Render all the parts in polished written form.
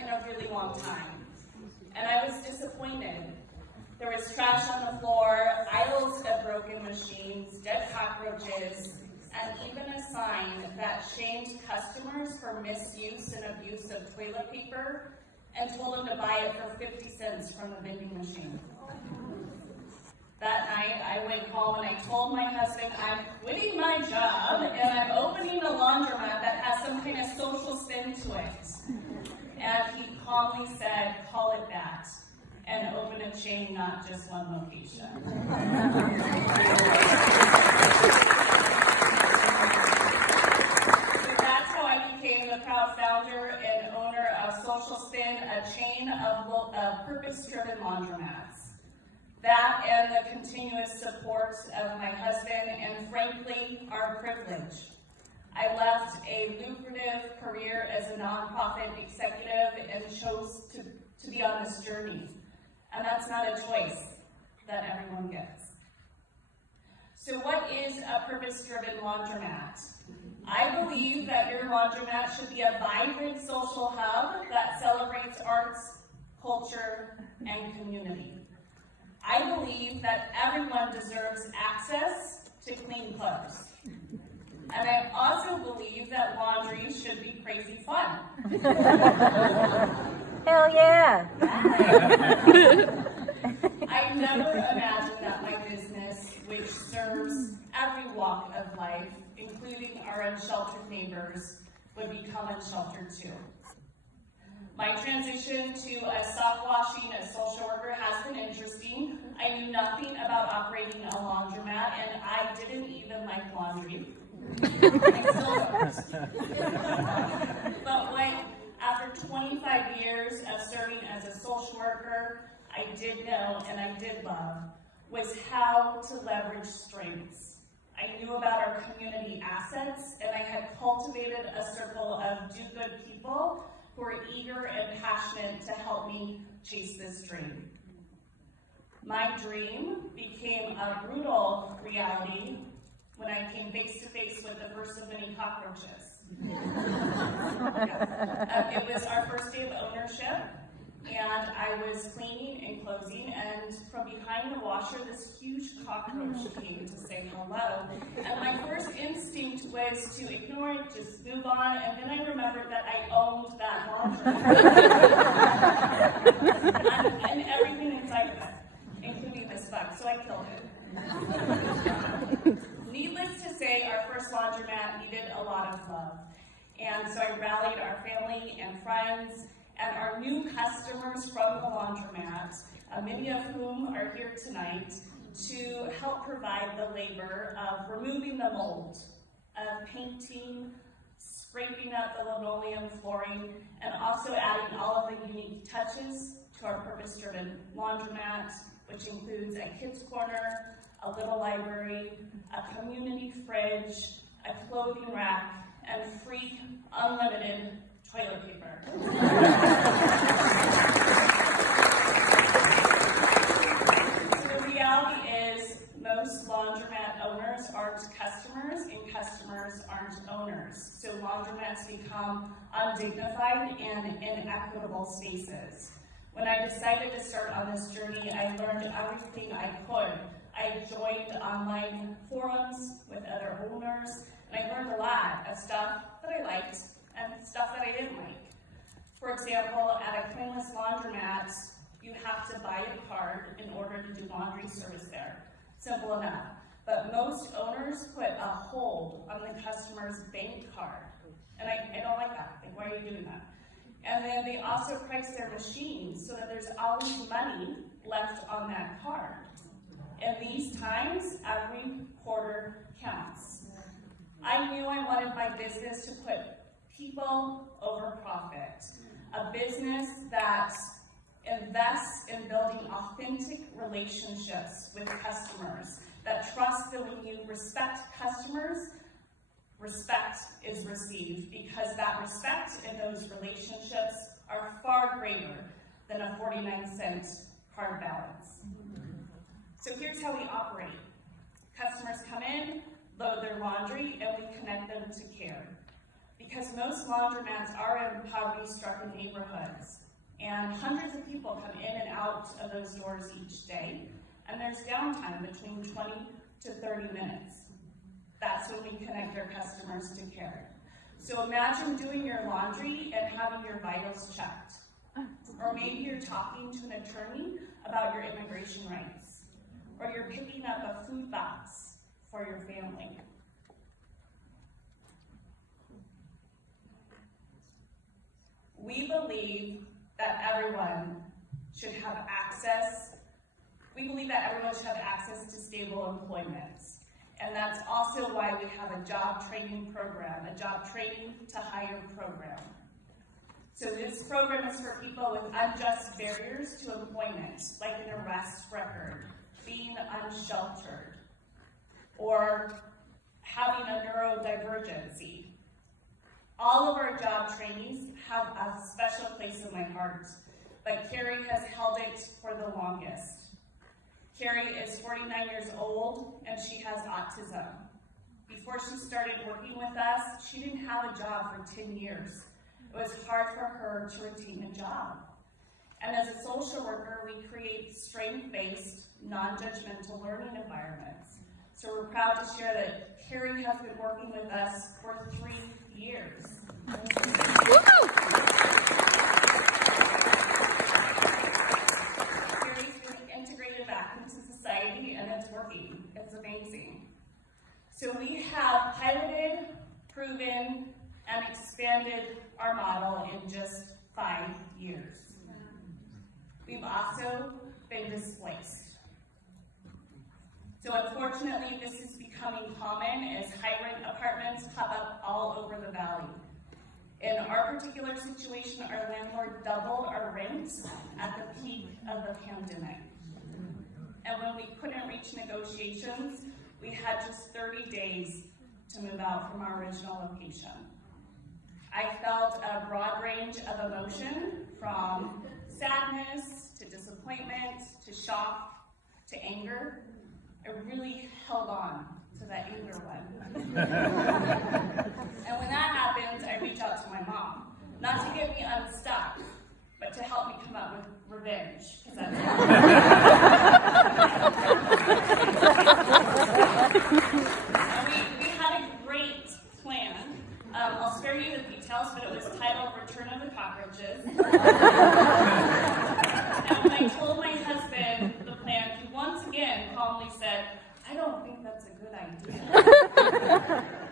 in a really long time, and I was disappointed. There was trash on the floor, aisles of broken machines, dead cockroaches, and even a sign that shamed customers for misuse and abuse of toilet paper and told them to buy it for 50 cents from the vending machine. That night, I went home and I told my husband, I'm quitting my job and I'm opening a laundromat that has some kind of social spin to it. And he calmly said, call it that, and open a chain, not just one location. So that's how I became the proud founder and owner of Social Spin, a chain of purpose-driven laundromats. That and the continuous support of my husband and, frankly, our privilege. I left a lucrative career as a nonprofit executive and chose to be on this journey. And that's not a choice that everyone gets. So what is a purpose-driven laundromat? I believe that your laundromat should be a vibrant social hub that celebrates arts, culture, and community. I believe that everyone deserves access to clean clothes. And I also believe that laundry should be crazy fun. Hell yeah! I never imagined that my business, which serves every walk of life, including our unsheltered neighbors, would become unsheltered too. My transition to a soft washing as social worker has been interesting. I knew nothing about operating a laundromat, and I didn't even like laundry. I still don't. But after 25 years of serving as a social worker, I did know and I did love was how to leverage strengths. I knew about our community assets, and I had cultivated a circle of do-good people who are eager and passionate to help me chase this dream. My dream became a brutal reality when I came face to face with the first of many cockroaches. It was our first day of ownership, and I was cleaning and closing, and from behind the washer, this huge cockroach came to say hello. And my first instinct was to ignore it, just move on, and then I remembered that I owned that laundry. and everything inside of it, including this bug, so I killed it. Needless to say, our first laundromat needed a lot of love. And so I rallied our family and friends and our new customers from the laundromat, many of whom are here tonight, to help provide the labor of removing the mold, of painting, scraping up the linoleum flooring, and also adding all of the unique touches to our purpose-driven laundromat, which includes a kids' corner, a little library, a community fridge, a clothing rack, and free, unlimited toilet paper. So the reality is most laundromat owners aren't customers, and customers aren't owners. So laundromats become undignified and inequitable spaces. When I decided to start on this journey, I learned everything I could. I joined online forums with other owners, and I learned a lot of stuff that I liked and stuff that I didn't like. For example, at a cleanless laundromat, you have to buy a card in order to do laundry service there. Simple enough. But most owners put a hold on the customer's bank card. And I don't like that. Like, why are you doing that? And then they also price their machines so that there's always money left on that card. In these times, every quarter counts. I knew I wanted my business to put people over profit. A business that invests in building authentic relationships with customers, that trusts that when you respect customers, respect is received, because that respect in those relationships are far greater than a 49-cent card balance. So here's how we operate. Customers come in, load their laundry, and we connect them to care. because most laundromats are in poverty-stricken neighborhoods, and hundreds of people come in and out of those doors each day, and there's downtime between 20 to 30 minutes. That's when we connect our customers to care. So imagine doing your laundry and having your vitals checked. Or maybe you're talking to an attorney about your immigration rights. Or you're picking up a food box for your family. We believe that everyone should have access. We believe that everyone should have access to stable employment. And that's also why we have a job training program, a job training to hire program. So this program is for people with unjust barriers to employment, like an arrest record, being unsheltered, or having a neurodivergency. All of our job trainees have a special place in my heart, but Carrie has held it for the longest. Carrie is 49 years old, and she has autism. Before she started working with us, she didn't have a job for 10 years. It was hard for her to retain a job. And as a social worker, we create strength-based, non-judgmental learning environments. So we're proud to share that Carrie has been working with us for 3 years. Carrie's been integrated back into society, and it's working. It's amazing. So we have piloted, proven, and expanded our model in just 5 years. We've also been displaced. So unfortunately, this is becoming common as high-rent apartments pop up all over the valley. In our particular situation, our landlord doubled our rent at the peak of the pandemic. And when we couldn't reach negotiations, we had just 30 days to move out from our original location. I felt a broad range of emotion, from sadness to disappointment to shock to anger. I really held on to that anger one. And when that happens, I reach out to my mom, not to get me unstuck, but to help me come up with revenge. And we had a great plan. I'll spare you the details, but it was titled Return of the Cockroaches. And when I told my husband the plan, he once again calmly said, "I don't think that's a good idea."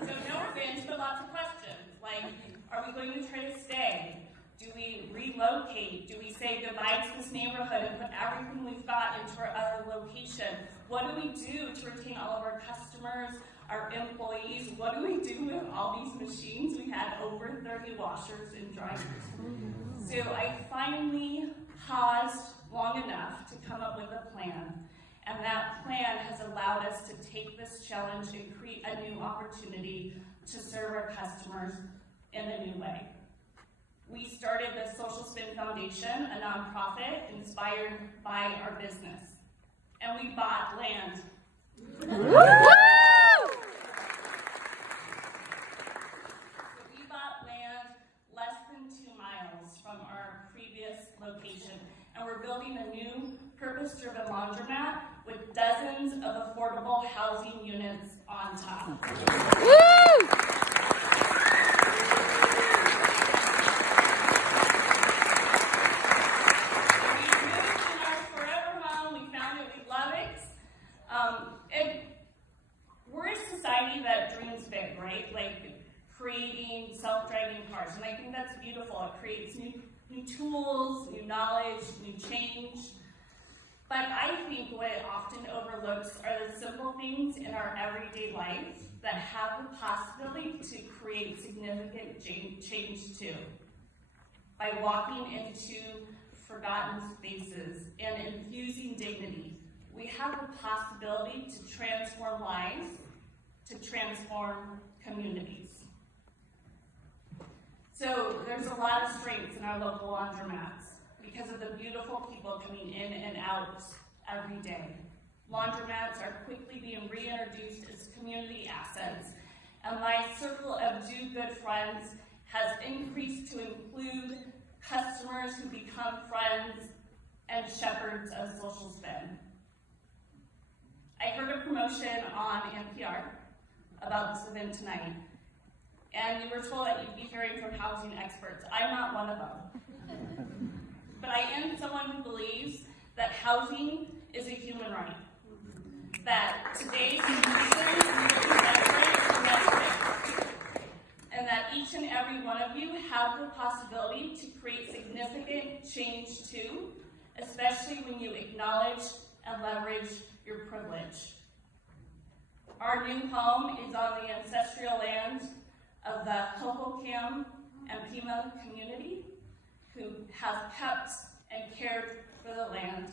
So no revenge, but lots of questions, like, are we going to try to stay? Do we relocate? Do we say goodbye to this neighborhood and put everything we've got into our other location? What do we do to retain all of our customers, our employees? What do we do with all these machines? We had over 30 washers and dryers. So I finally paused long enough to come up with a plan. And that plan has allowed us to take this challenge and create a new opportunity to serve our customers in a new way. We started the Social Spin Foundation, a nonprofit inspired by our business. And we bought land. So we bought land less than 2 miles from our previous location. And we're building a new purpose-driven laundromat with dozens of affordable housing units on top. We're a society that dreams big, right? Like creating self-driving cars, and I think that's beautiful. It creates new tools, new knowledge, new change. But I think what it often overlooks are the simple things in our everyday life that have the possibility to create significant change too. By walking into forgotten spaces and infusing dignity, we have the possibility to transform lives, to transform communities. So there's a lot of strengths in our local laundromats because of the beautiful people coming in and out every day. Laundromats are quickly being reintroduced as community assets, and my circle of do-good friends has increased to include customers who become friends and shepherds of social spend. I heard a promotion on NPR about this event tonight, and you were told that you'd be hearing from housing experts. I'm not one of them. But I am someone who believes that housing is a human right. That today's solutions will be different, and that each and every one of you have the possibility to create significant change too, especially when you acknowledge and leverage your privilege. Our new home is on the ancestral land of the Hohokam and Pima community, who have kept and cared for the land.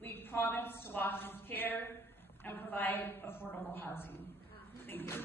We promise to watch with care and provide affordable housing. Thank you.